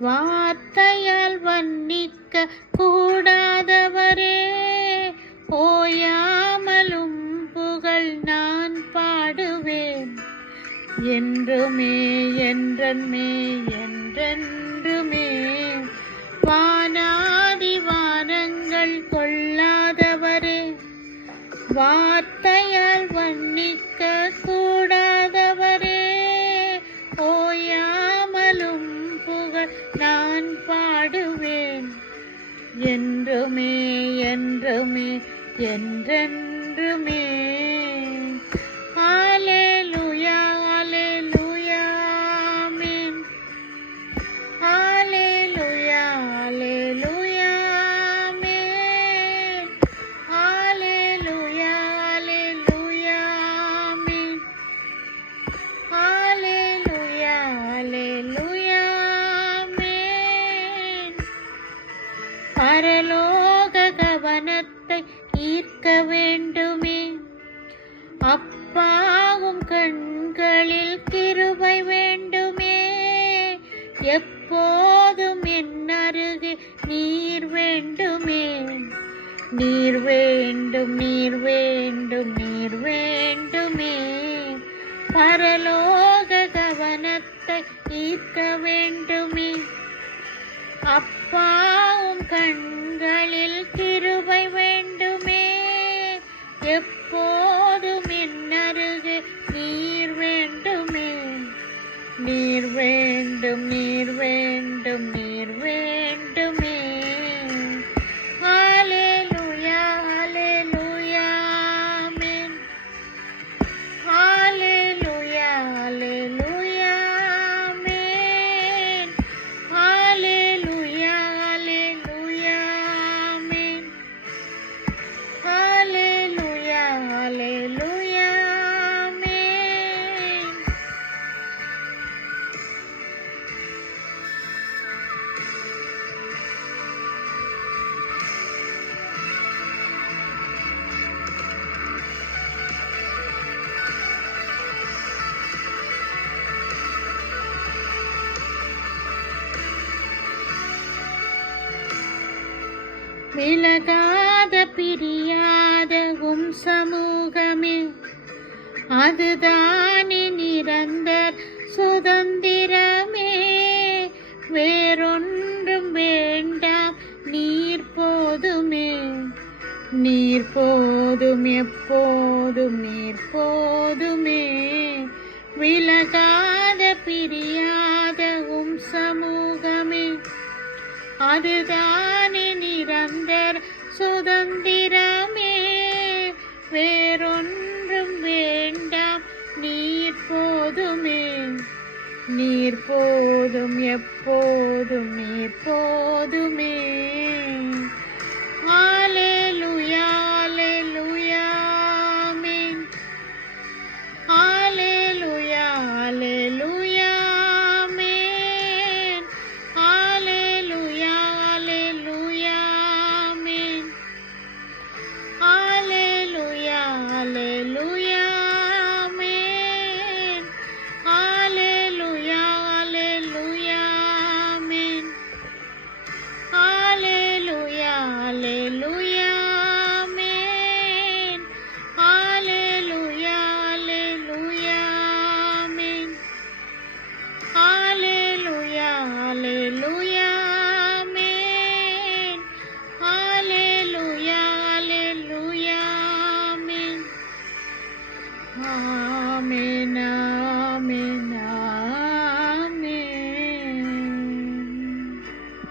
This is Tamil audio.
வார்த்தையால் வர்ணிக்க கூடாதவரே, ஓயாமலும் புகழ் நான் பாடுவேன். என்றுமே என்றன்மே என்றென்றுமே வானாதி வானங்கள் கொள்ளாதவரே, வார்த்தையால் வர்ணிக்க கூடாதவரே, ஓயாமலும் புகழ் நான் பாடுவேன். என்றுமே என்றுமே என்றென்றுமே. ஹல்லேலூயா ஹல்லேலூயா ஆமென். ஹல்லேலூயா ஹல்லேலூயா ஆமென். ஹல்லேலூயா ஹல்லேலூயா ஆமென். ஹல்லேலூயா ஹல்லேலூயா ஆமென். பரலோக கவனத்தை ஈர்க்க வேண்டுமே, அப்பாவும் கண்களில் கிருபை வேண்டுமே. எப்போதும் என் அருகே நீர் வேண்டுமே. நீர் வேண்டும் நீர் வேண்டும் நீர் வேண்டுமே. பரலோக கவனத்தை ஈர்க்க வேண்டுமே, அப்பாவும் கண்களில் கிருபை வேண்டுமே. எப்போதும் என் அருகே நீர் வேண்டுமே. நீர் வேண்டும் நீர் வேண்டும் நீர் வேண்டுமே. ஹல்லேலூயா ஹல்லேலூயா ஆமென். ஹல்லேலூயா ஹல்லேலூயா ஆமென். ஹல்லேலூயா ஹல்லேலூயா ஆமென். ஹல்லேலூயா ஹல்லேலூயா ஆமென். விலகாத பிரியாத சமூகமே, அதுதானே நிரந்தர சுதந்திரமே. வேறொன்றும் வேண்டாம், நீர் போதுமே. நீர் போதும் எப்போதும் நீர் போதுமே. விலகாத பிரியாத சமூகமே, அதுதானே நிரந்தர சுதந்திரமே. வேறொன்றும் வேண்டாம், நீர் போதுமே. நீர் போதும் எப்போதும் நீர் போதுமே.